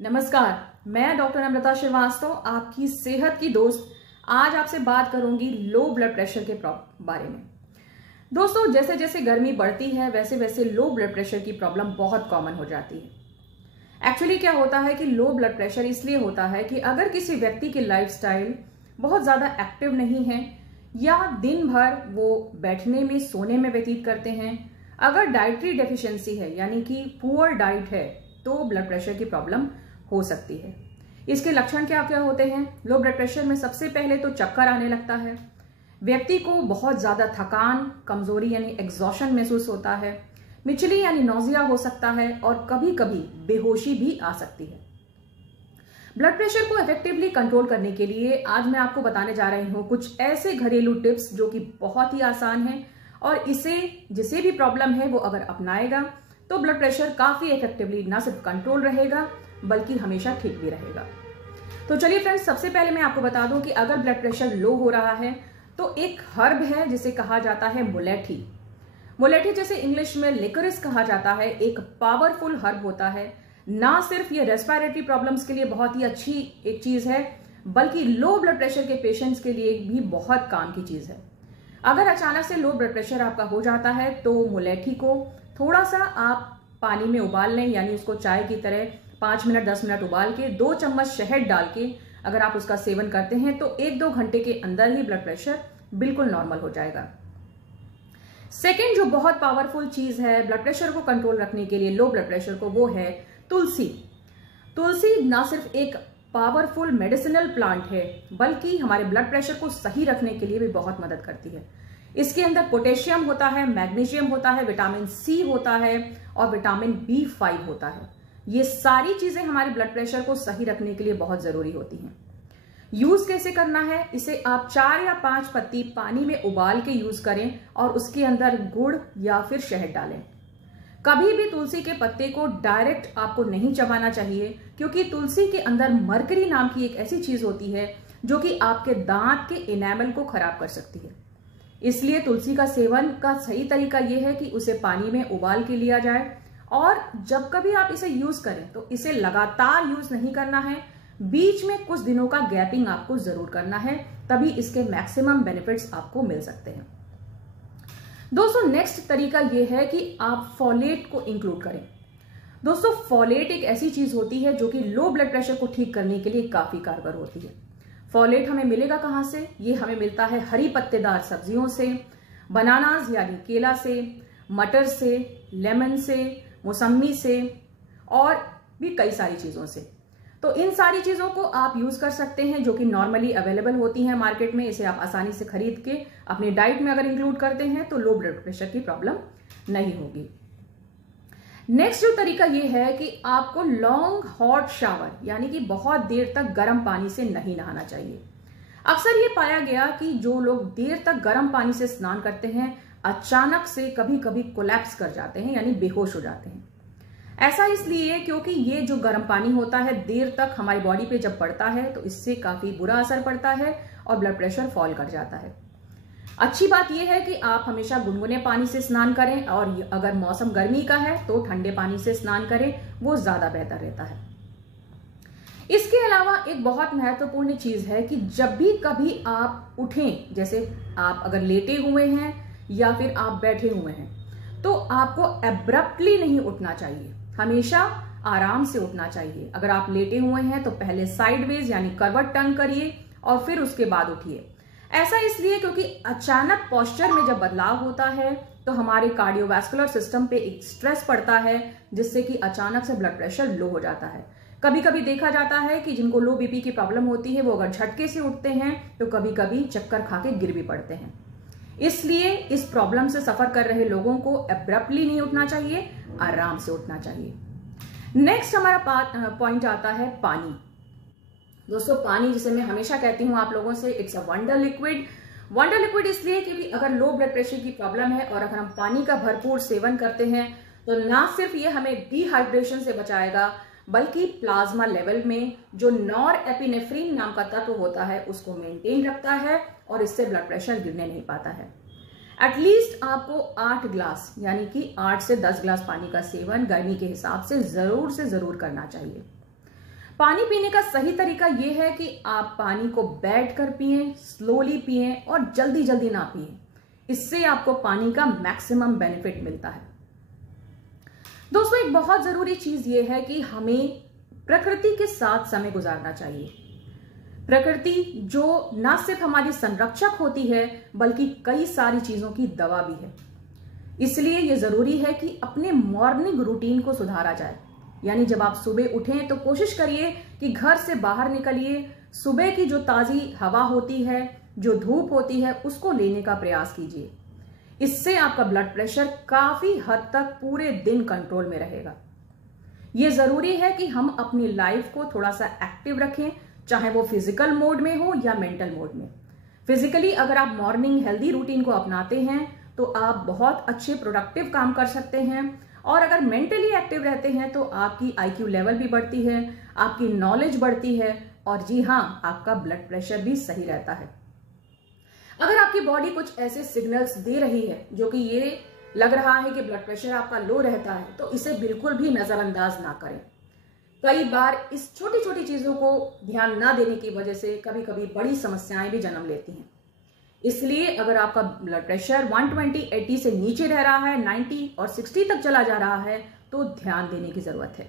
नमस्कार, मैं डॉक्टर अमृता श्रीवास्तव, आपकी सेहत की दोस्त। आज आपसे बात करूंगी लो ब्लड प्रेशर के बारे में। दोस्तों, जैसे जैसे गर्मी बढ़ती है वैसे वैसे लो ब्लड प्रेशर की प्रॉब्लम बहुत कॉमन हो जाती है। एक्चुअली क्या होता है कि लो ब्लड प्रेशर इसलिए होता है कि अगर किसी व्यक्ति की लाइफस्टाइल बहुत ज्यादा एक्टिव नहीं है या दिन भर वो बैठने में सोने में व्यतीत करते हैं, अगर डाइटरी डेफिशिएंसी है यानी कि पुअर डाइट है, तो ब्लड प्रेशर की प्रॉब्लम हो सकती है। इसके लक्षण क्या क्या होते हैं? लो ब्लड प्रेशर में सबसे पहले तो चक्कर आने लगता है, व्यक्ति को बहुत ज्यादा थकान, कमजोरी यानी एग्जॉशन महसूस होता है, मिचली यानी नौजिया हो सकता है और कभी कभी बेहोशी भी आ सकती है। ब्लड प्रेशर को इफेक्टिवली कंट्रोल करने के लिए आज मैं आपको बताने जा रही हूं कुछ ऐसे घरेलू टिप्स जो कि बहुत ही आसान है और इसे जिसे भी प्रॉब्लम है वो अगर अपनाएगा तो ब्लड प्रेशर काफी इफेक्टिवली ना सिर्फ कंट्रोल रहेगा बल्कि हमेशा ठीक भी रहेगा। तो चलिए फ्रेंड्स, सबसे पहले मैं आपको बता दूं कि अगर ब्लड प्रेशर लो हो रहा है तो एक हर्ब है जिसे कहा जाता है मुलेठी। मुलेठी जैसे इंग्लिश में लिकोरिस कहा जाता है, एक पावरफुल हर्ब होता है। ना सिर्फ ये रेस्पिरेटरी प्रॉब्लम्स के लिए बहुत ही अच्छी एक चीज है बल्कि लो ब्लड प्रेशर के पेशेंट्स के लिए भी बहुत काम की चीज है। अगर अचानक से लो ब्लड प्रेशर आपका हो जाता है तो मुलेठी को थोड़ा सा आप पानी में उबाल लें, यानी उसको चाय की तरह 5 मिनट 10 मिनट उबाल के 2 चम्मच शहद डाल के अगर आप उसका सेवन करते हैं तो 1-2 घंटे के अंदर ही ब्लड प्रेशर बिल्कुल नॉर्मल हो जाएगा। सेकेंड जो बहुत पावरफुल चीज है ब्लड प्रेशर को कंट्रोल रखने के लिए, लो ब्लड प्रेशर को, वो है तुलसी। तुलसी ना सिर्फ एक पावरफुल मेडिसिनल प्लांट है बल्कि हमारे ब्लड प्रेशर को सही रखने के लिए भी बहुत मदद करती है। इसके अंदर पोटेशियम होता है, मैग्नीशियम होता है, विटामिन सी होता है और विटामिन B5 होता है। ये सारी चीजें हमारे ब्लड प्रेशर को सही रखने के लिए बहुत जरूरी होती हैं। यूज कैसे करना है? इसे आप 4 या 5 पत्ती पानी में उबाल के यूज करें और उसके अंदर गुड़ या फिर शहद डालें। कभी भी तुलसी के पत्ते को डायरेक्ट आपको नहीं चबाना चाहिए क्योंकि तुलसी के अंदर मरकरी नाम की एक ऐसी चीज होती है जो कि आपके दांत के इनेमल को खराब कर सकती है। इसलिए तुलसी का सेवन का सही तरीका यह है कि उसे पानी में उबाल के लिया जाए और जब कभी आप इसे यूज करें तो इसे लगातार यूज नहीं करना है, बीच में कुछ दिनों का गैपिंग आपको जरूर करना है, तभी इसके मैक्सिमम बेनिफिट्स आपको मिल सकते हैं। दोस्तों, नेक्स्ट तरीका यह है कि आप फॉलेट को इंक्लूड करें। दोस्तों, फॉलेट एक ऐसी चीज होती है जो कि लो ब्लड प्रेशर को ठीक करने के लिए काफी कारगर होती है। फॉलेट हमें मिलेगा कहां से? ये हमें मिलता है हरी पत्तेदार सब्जियों से, बनानास यानी केला से, मटर से, लेमन से, मौसमी से और भी कई सारी चीजों से। तो इन सारी चीजों को आप यूज कर सकते हैं जो कि नॉर्मली अवेलेबल होती हैं मार्केट में। इसे आप आसानी से खरीद के अपनी डाइट में अगर इंक्लूड करते हैं तो लो ब्लड प्रेशर की प्रॉब्लम नहीं होगी। नेक्स्ट जो तरीका यह है कि आपको लॉन्ग हॉट शावर यानी कि बहुत देर तक गर्म पानी से नहीं नहाना चाहिए। अक्सर ये पाया गया कि जो लोग देर तक गर्म पानी से स्नान करते हैं अचानक से कभी कभी कोलैप्स कर जाते हैं यानी बेहोश हो जाते हैं। ऐसा इसलिए क्योंकि ये जो गर्म पानी होता है देर तक हमारी बॉडी पे जब पड़ता है तो इससे काफी बुरा असर पड़ता है और ब्लड प्रेशर फॉल कर जाता है। अच्छी बात यह है कि आप हमेशा गुनगुने पानी से स्नान करें और अगर मौसम गर्मी का है तो ठंडे पानी से स्नान करें, वो ज्यादा बेहतर रहता है। इसके अलावा एक बहुत महत्वपूर्ण चीज है कि जब भी कभी आप उठें, जैसे आप अगर लेटे हुए हैं या फिर आप बैठे हुए हैं, तो आपको एब्रप्टली नहीं उठना चाहिए, हमेशा आराम से उठना चाहिए। अगर आप लेटे हुए हैं तो पहले साइडवेज यानी करवट टर्न करिए और फिर उसके बाद उठिए। ऐसा इसलिए क्योंकि अचानक पोस्चर में जब बदलाव होता है तो हमारे कार्डियोवैस्कुलर सिस्टम पे एक स्ट्रेस पड़ता है जिससे कि अचानक से ब्लड प्रेशर लो हो जाता है। कभी कभी देखा जाता है कि जिनको लो बीपी की प्रॉब्लम होती है वो अगर झटके से उठते हैं तो कभी कभी चक्कर खा के गिर भी पड़ते हैं। इसलिए इस प्रॉब्लम से सफर कर रहे लोगों को एब्रप्टली नहीं उठना चाहिए, आराम से उठना चाहिए। नेक्स्ट हमारा पॉइंट आता है पानी। दोस्तों, पानी जिसे मैं हमेशा कहती हूं आप लोगों से, it's a wonder liquid. Wonder liquid इसलिए क्योंकि अगर लो ब्लड प्रेशर की प्रॉब्लम है और अगर हम पानी का भरपूर सेवन करते हैं तो ना सिर्फ ये हमें डिहाइड्रेशन से बचाएगा बल्कि प्लाज्मा लेवल में जो नॉरएपिनेफ्रिन नाम का तत्व होता है उसको मेंटेन रखता है और इससे ब्लड प्रेशर गिरने नहीं पाता है। एटलीस्ट आपको 8 ग्लास यानी कि 8 से 10 ग्लास पानी का सेवन गर्मी के हिसाब से जरूर करना चाहिए। पानी पीने का सही तरीका यह है कि आप पानी को बैठकर पिएं, स्लोली पिएं और जल्दी जल्दी ना पिएं। इससे आपको पानी का मैक्सिमम बेनिफिट मिलता है। दोस्तों, एक बहुत जरूरी चीज यह है कि हमें प्रकृति के साथ समय गुजारना चाहिए। प्रकृति जो ना सिर्फ हमारी संरक्षक होती है बल्कि कई सारी चीजों की दवा भी है। इसलिए यह जरूरी है कि अपने मॉर्निंग रूटीन को सुधारा जाए। यानी जब आप सुबह उठें तो कोशिश करिए कि घर से बाहर निकलिए, सुबह की जो ताजी हवा होती है, जो धूप होती है, उसको लेने का प्रयास कीजिए। इससे आपका ब्लड प्रेशर काफी हद तक पूरे दिन कंट्रोल में रहेगा। यह जरूरी है कि हम अपनी लाइफ को थोड़ा सा एक्टिव रखें, चाहे वो फिजिकल मोड में हो या मेंटल मोड में। फिजिकली अगर आप मॉर्निंग हेल्दी रूटीन को अपनाते हैं तो आप बहुत अच्छे प्रोडक्टिव काम कर सकते हैं, और अगर मेंटली एक्टिव रहते हैं तो आपकी IQ लेवल भी बढ़ती है, आपकी नॉलेज बढ़ती है, और जी हाँ, आपका ब्लड प्रेशर भी सही रहता है। अगर आपकी बॉडी कुछ ऐसे सिग्नल्स दे रही है जो कि ये लग रहा है कि ब्लड प्रेशर आपका लो रहता है, तो इसे बिल्कुल भी नजरअंदाज ना करें। कई बार इस छोटी छोटी चीजों को ध्यान ना देने की वजह से कभी कभी बड़ी समस्याएं भी जन्म लेती हैं। इसलिए अगर आपका ब्लड प्रेशर 120/80 से नीचे रह रहा है, 90 और 60 तक चला जा रहा है, तो ध्यान देने की जरूरत है।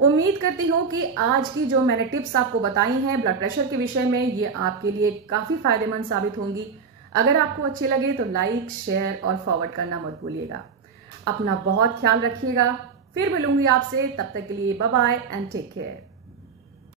उम्मीद करती हूँ कि आज की जो मैंने टिप्स आपको बताई हैं ब्लड प्रेशर के विषय में, ये आपके लिए काफी फायदेमंद साबित होंगी। अगर आपको अच्छे लगे तो लाइक, शेयर और फॉरवर्ड करना मत भूलिएगा। अपना बहुत ख्याल रखिएगा। फिर मिलूंगी आपसे, तब तक के लिए bye bye and take care.